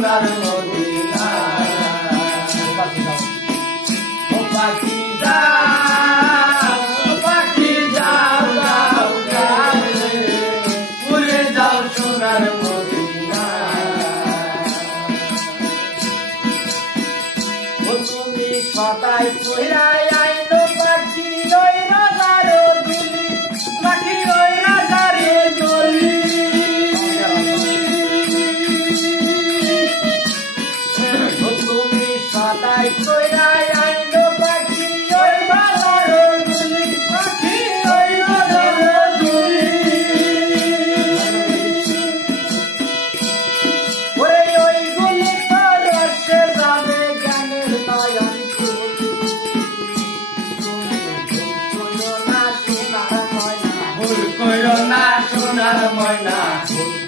Thank you. Corona, Corona, Corona, Corona,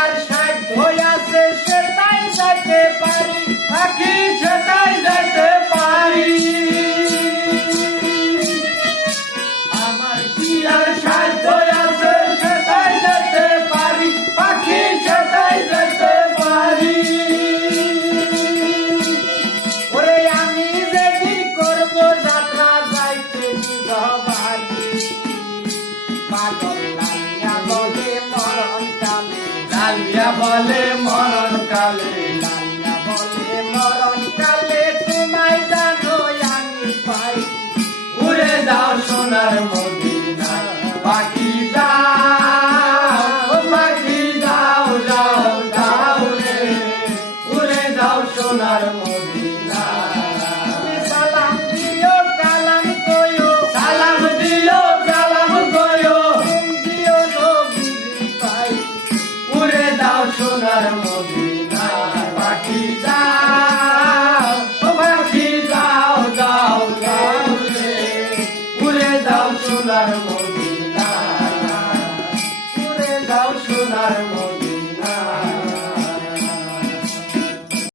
আর সাধ্য আছে, সেটাই যাইতে পারি। থাকি, সেটাই যাইতে পারি। আমার কি আর সাধ্য আছে, সেটাই যাইতে পারি। পাখি সেটাই যাইতে পারি। ওরে আমি যেদিন করব যাত্রা পাগল বলে মরণ কালে মাইয়া বলে মরণ কালে, তোমায় জানো আমি পাই। উড়ে যাও সোনার মদিনায়